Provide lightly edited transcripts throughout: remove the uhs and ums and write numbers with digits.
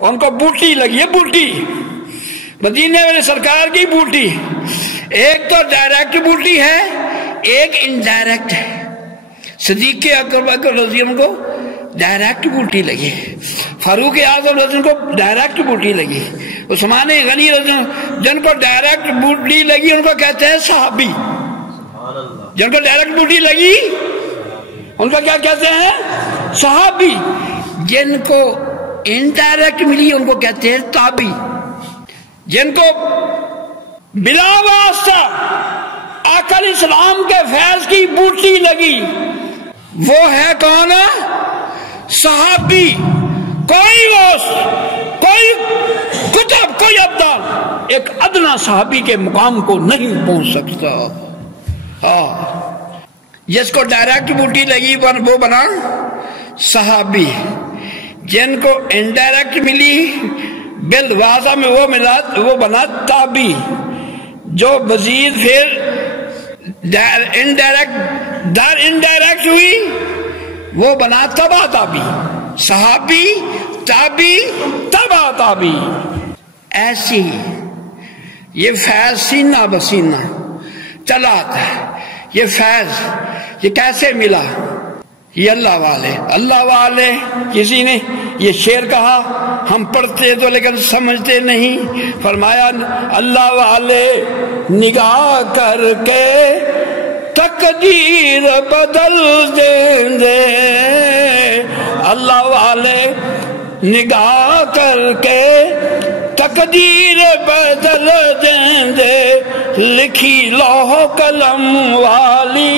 ان کو بوٹی لگی ہے، بوٹی مدینے والے سرکار کی بوٹی. ایک تو ڈائریکٹ بوٹی ہے، ایک انڈائریکٹ ہے. صدیق اکبر رضی اللہ عنہ کو ڈائریکٹ بوٹی لگی، فاروق اعظم رضی اللہ عنہ کو ڈائریکٹ بوٹی لگی، عثمان غنی رضی اللہ عنہ جن کو ڈائریکٹ بوٹی لگی ان کو کہتے ہیں صحابی. جن کو ڈائریکٹ بوٹی لگی ان کو کیا کہتے ہیں؟ صحابی. جن کو انڈائریکٹ ملی ان کو کہتے ہیں تابعی. جن کو بلا واسطہ آقا علیہ السلام کے فیض کی بوٹی لگی وہ ہے کون؟ صحابی. کوئی کوئی کتب، کوئی ابدال ایک ادنا صحابی کے مقام کو نہیں پہنچ سکتا. جس کو ڈائریکٹ بوٹی لگی وہ بنا صحابی. جن کو انڈائریکٹ ملی بالواسطہ میں وہ ملا وہ بنا تابعی. جو مزید پھر انڈائریکٹ ہوئی وہ بنا تبع تابعی. صحابی، تابعی، تبع تابعی. ایسی یہ فیض سینہ بسینہ چلا آتا ہے. یہ فیض یہ کیسے ملا؟ یہ اللہ والے کسی نے یہ شعر کہا، ہم پڑھتے تو لیکن سمجھتے نہیں. فرمایا اللہ والے نگاہ کر کے تقدیر بدل دیں دے. اللہ والے نگاہ کر کے تقدیر بدل دیں دے. لکھی لوح قلم والی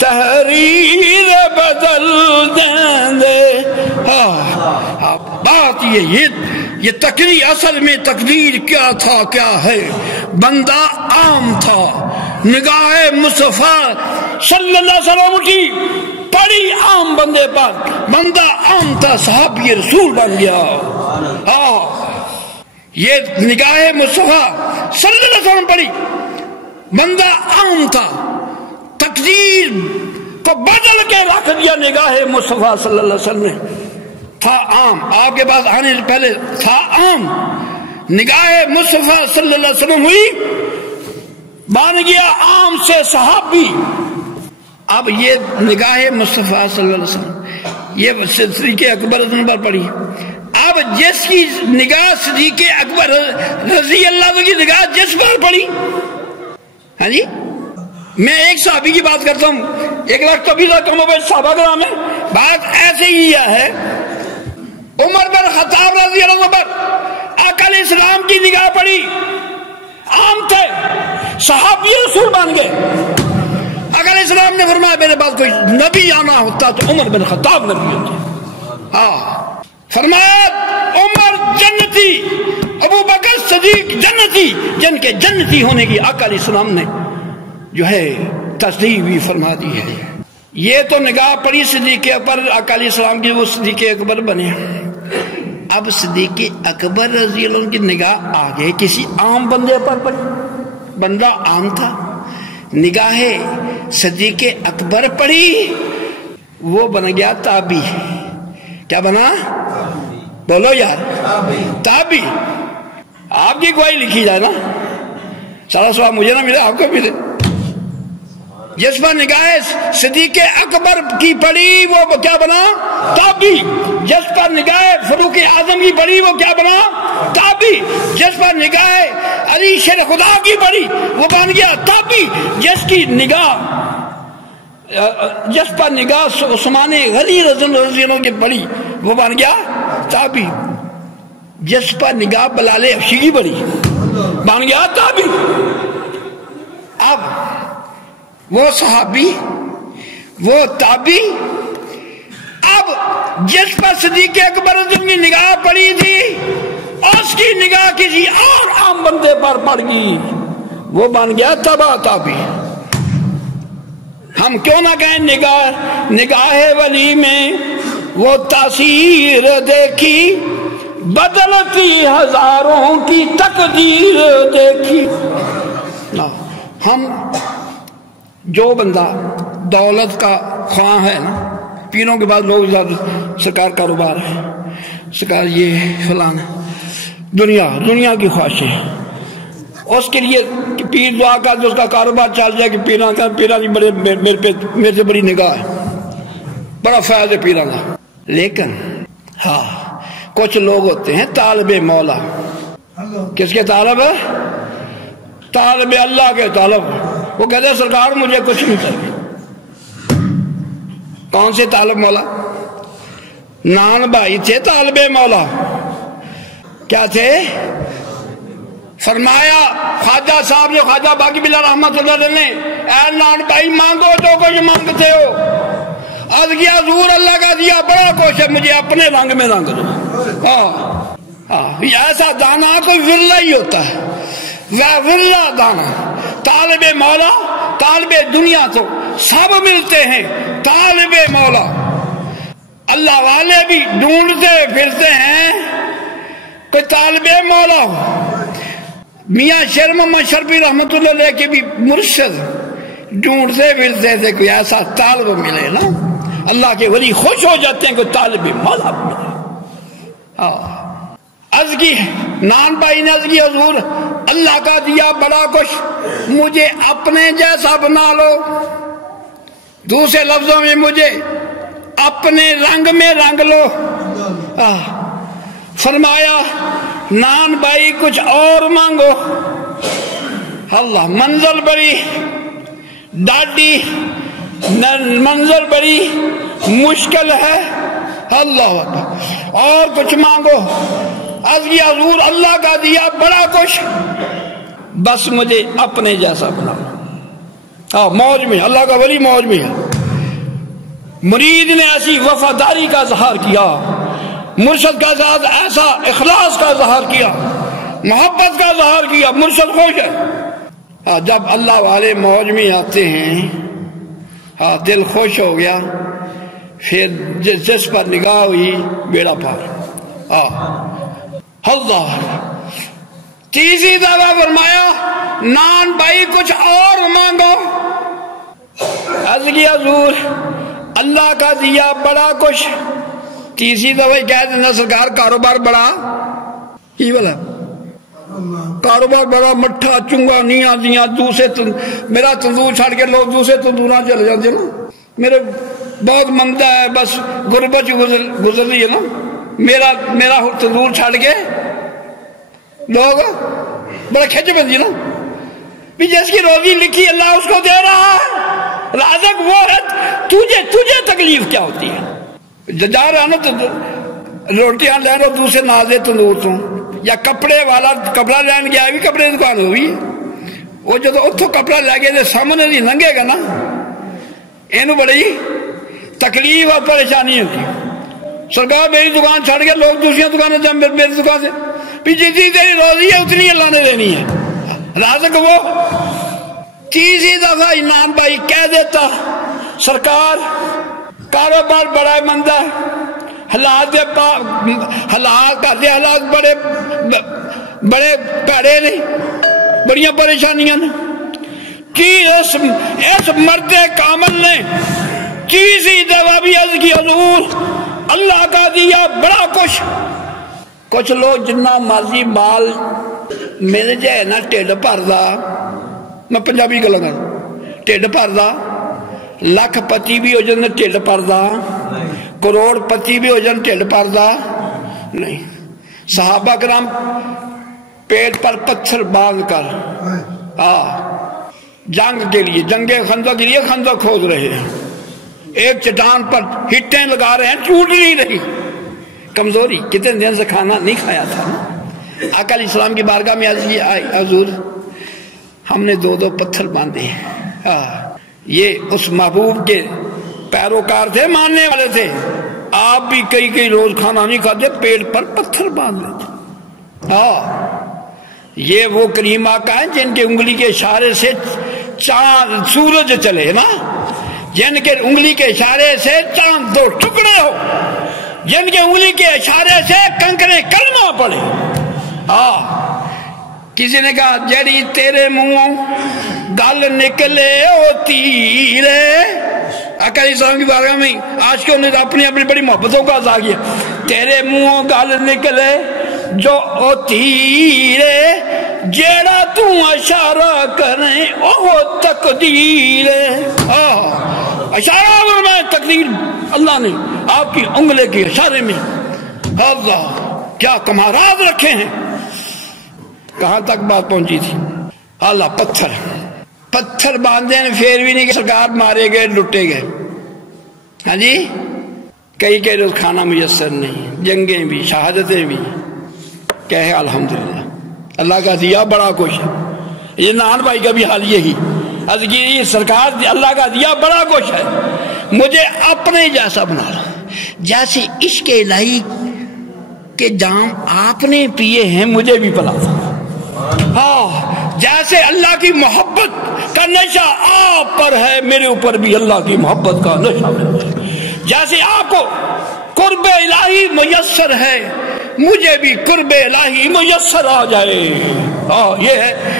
تحریر بدل دیں دے. بات یہ تقریر، اصل میں تقدیر کیا تھا کیا ہے؟ بندہ عام تھا، نگاہ مصطفیٰ صلی اللہ علیہ وسلم کی پڑی عام بندے پر. بندہ عام تھا، صحابی رسول بن گیا. یہ نگاہ مصطفیٰ صلی اللہ علیہ وسلم پڑی، بندہ عام تھا، تقدیر کو بدل کے رکھ دیا. نگاہ مصطفیٰ صلی اللہ علیہ وسلم نے تھا عام، آپ کے پاس آنے سے پہلے تھا عام. نگاہ مصطفیٰ صلی اللہ علیہ وسلم ہوئی، بن گیا عام سے صحابی. اب یہ نگاہ مصطفیٰ صلی اللہ علیہ وسلم یہ صدیق اکبر رضی اللہ عنہ پر پڑی. اب جس کی نگاہ صدیق اکبر رضی اللہ عنہ کی نگاہ جس پر پڑی، ہاں جی میں ایک صحابی کی بات کرتا ہوں، 1 لاکھ کم و بیش صحابہ کرام میں بات ایسے ہی ہے. عمر بن خطاب رضی اللہ عنہ پر آقا علیہ السلام کی نگاہ پڑی، عام تھے، صحابی رسول بن گئے. آقا علیہ السلام نے فرمایا میرے بعد کوئی نبی آنا ہوتا تو عمر بن خطاب نبی ہوتے. فرمایا عمر جنتی، ابو بکر صدیق جنتی، جن کے جنتی ہونے کی آقا علیہ السلام نے جو ہے تصدیق بھی فرما دی ہے. یہ تو نگاہ پڑی صدیق اکبر آقا علیہ السلام کی، وہ صدیق اکبر بنے. اب صدیق اکبر رضی اللہ عنہ کی نگاہ آگے کسی عام بندے پر پڑی، بندہ عام تھا، نگاہ صدیق اکبر پڑی، وہ بن گیا تابعی. کیا بنا؟ بولو یار، تابعی. آپ کی گواہی لکھی جائے نا، سارا سواب مجھے نہ ملے آپ کو ملے. جس پر نگاہ صدیق اکبر کی پڑی وہ کیا بنا؟ تابعی. جس پر نگاہ فاروق اعظم کی پڑی وہ کیا بنا؟ تابعی. جس پر نگاہ علی شیر خدا کی پڑی وہ بن گیا تابعی. جس پر نگاہ عثمان غنی رضی اللہ عنہ کی پڑی وہ بن گیا تابعی. جس پر نگاہ بلال حبشی کی پڑی بن گیا تابعی. اب وہ صحابی، وہ تابعی. اب جس پر صدیق اکبر رضی اللہ عنہ کی نگاہ پڑی تھی اس کی نگاہ کسی اور عام بندے پر پڑ گئی، وہ بن گیا تبع تابعی. ہم کیوں نہ کہیں نگاہ ولی میں وہ تاثیر دیکھی، بدلتی ہزاروں کی تقدیر دیکھی. ہم جو بندہ دولت کا خواہ ہے نا، پیروں کے بعد لوگ زیادہ سرکار کاروبار ہے، سرکار یہ فلانا دنیا کی خواہشیں، اس کے لیے پیر دعا کر تو اس کا کاروبار چل جائے کہ پیران کی میرے سے بڑی نگاہ ہے، بڑا فیض ہے پیران کا۔ لیکن ہاں کچھ لوگ ہوتے ہیں طالب مولا، کس کے طالب ہے؟ طالب اللہ کے طالب۔ وہ کہتے ہیں سرکار مجھے کچھ نہیں چاہیے۔ کون سے طالب مولا؟ نان بھائی تھے طالب مولا، کیا تھے؟ فرمایا خواجہ صاحب نے، خواجہ باقی بلا رحمت اللہ نے، اے نان بھائی مانگو جو کچھ مانگتے ہو۔ عرض کیا حضور اللہ کا دیا بڑا کچھ ہے، مجھے اپنے رنگ میں رنگ دو۔ ایسا دانا کوئی ورلہ ہی ہوتا ہے، وہ ورلہ دانا۔ طالب مولا طالب دنیا تو سب ملتے ہیں، طالب مولا اللہ والے بھی ڈھونڈتے پھرتے ہیں کوئی طالب مولا ہو۔ میاں شیر محمد شرفی رحمت اللہ علیہ کے بھی مرشد ڈھونڈتے پھرتے تھے کوئی ایسا طالب ملے نا، اللہ کے ولی خوش ہو جاتے ہیں کوئی طالب مولا ملے۔ عرض کی نان بھائی نے عرض کی حضور اللہ کا دیا بڑا کچھ، مجھے اپنے جیسا بنا لو، دوسرے لفظوں میں مجھے اپنے رنگ میں رنگ لو۔ فرمایا نان بھائی کچھ اور مانگو۔ اللہ منزل بڑی ڈاڈی، منزل بڑی مشکل ہے، اللہ اور کچھ مانگو۔ عرض کی حضور اللہ کا دیا بڑا کچھ، بس مجھے اپنے جیسا بنا۔ موج میں اللہ کا ولی موج میں ہے۔ مرید نے ایسی وفاداری کا اظہار کیا، مرشد کا ساتھ ایسا اخلاص کا اظہار کیا، محبت کا اظہار کیا، مرشد خوش ہے۔ جب اللہ والے موج میں آتے ہیں دل خوش ہو گیا، پھر جس پر نگاہ ہوئی بیڑا پار۔ اللہ تیسری دفعہ فرمایا نان بھائی کچھ اور مانگو۔ عرض کی حضور اللہ کا دیا بڑا کچھ۔ تیسری دفعہ کہتے ہیں سرکار کاروبار بڑا کی بلا کاروبار بڑا، مٹھا چنگا نیاں دیاں دوسرے میرا تندور چھڑ کے لوگ دوسرے تندوراں چلے جاتے نا، میرے بہت مندہ ہے، بس غربت گزر رہی ہے نا، میرا تندور چھڑ کے لوگ بڑا کھچ بندی نا، بھی جس کی روزی لکھی اللہ اس کو دے رہا ہے، رازق وہ ہے، تجھے تکلیف کیا ہوتی ہے؟ جا رہا نا تو روٹیاں لے رہا دوسرے نازے تندور تو، یا کپڑے والا کپڑا لین گیا بھی کپڑے کی دکان ہوئی، وہ جب اتوں کپڑا لے کے سامنے نہیں لنگے گا نا، یہ بڑی تکلیف اور پریشانی ہوتی۔ سرکار میری دکان چھڑ کے لوگ دوسری دکانیں جب میری دکان سے بھی جتنی تیری روزی ہے اتنی اللہ نے دینی ہے، رازق وہ۔ تیسری دفعہ نان بھائی کہہ دیتا سرکار کاروبار بڑا مندہ ہے، حالات بڑے پیڑے نہیں، بڑیاں پریشانیاں نے۔ اس مرد کامل نے تیسری دفعہ بھی عرض کی حضور اللہ کا دیا بڑا کچھ۔ کچھ لوگ جنہ مرضی مال مل جائے نا ٹھڈ بھردا، میں پنجابی گل کر ٹھڈ بھردا، لکھ پتی بھی ہو جائے ٹھڈ بھردا، کروڑ پتی بھی ہو جائے ٹھڈ بھردا نہیں۔ صحابہ کرام پیٹ پر پتھر باندھ کر جنگ کے لیے، جنگ خندق کے لیے خندق کھود رہے ہیں، ایک چٹان پر ہٹیں لگا رہے ہیں، ٹوٹ نہیں رہی، کمزوری، کتنے دن سے کھانا نہیں کھایا تھا۔ آقا علیہ السلام کی بارگاہ میں حضور ہم نے 2 پتھر باندھے ہیں۔ یہ اس محبوب کے پیروکار تھے، ماننے والے تھے، آپ بھی کئی روز کھانا نہیں کھاتے، پیٹ پر پتھر باندھ لیتے۔ یہ وہ کریم آقا ہیں جن کے انگلی کے اشارے سے چاند سورج چلے نا، جن کے انگلی کے اشارے سے چاند 2 ٹکڑے ہو، جن کے انگلی کے اشارے سے کنکریں کلمہ پڑے۔ کسی نے کہا جڑی تیرے منہوں گل نکلے او تیرے، آقا علیہ السلام کی بارگاہ میں عاشقوں نے اپنی اپنی بڑی محبتوں کا اظہار کیا، تیرے منہوں گل نکلے جو او تیرے، جیڑا تو اشارہ کریں او تقدیر ہے۔ اشارہ میں تقدیر اللہ نے آپ کی انگلے کے اشارے میں اللہ کیا کمارات رکھے ہیں۔ کہاں تک بات پہنچی تھی؟ اللہ پتھر باندھے نے پھر بھی نہیں کہ سرکار مارے گئے لٹے گئے، ہاں جی، کئی کئی روز کھانا میسر نہیں، جنگیں بھی شہادتیں بھی، کہے الحمدللہ اللہ کا دیا بڑا کچھ ہے۔ یہ نان بھائی کا بھی حال یہی، سرکار اللہ کا دیا بڑا کچھ ہے، مجھے اپنے جیسا بنا رہا، جیسے عشق الہی کے جام آپ نے پیے ہیں مجھے بھی پلا تھا، ہاں جیسے اللہ کی محبت کا نشہ آپ پر ہے میرے اوپر بھی اللہ کی محبت کا نشہ ہے، جیسے آپ کو قرب الہی میسر ہے مجھے بھی قرب الہی میسر آ جائے۔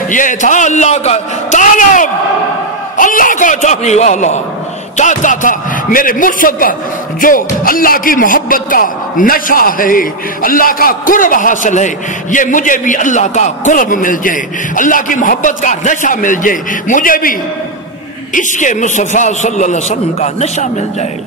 یہ تھا اللہ کا طالب، اللہ کا چاہنے والا چاہتا تھا میرے مرشد کا جو اللہ کی محبت کا نشہ ہے، اللہ کا قرب حاصل ہے، یہ مجھے بھی اللہ کا قرب مل جائے، اللہ کی محبت کا نشہ مل جائے، مجھے بھی عشق مصطفیٰ صلی اللہ علیہ وسلم کا نشہ مل جائے۔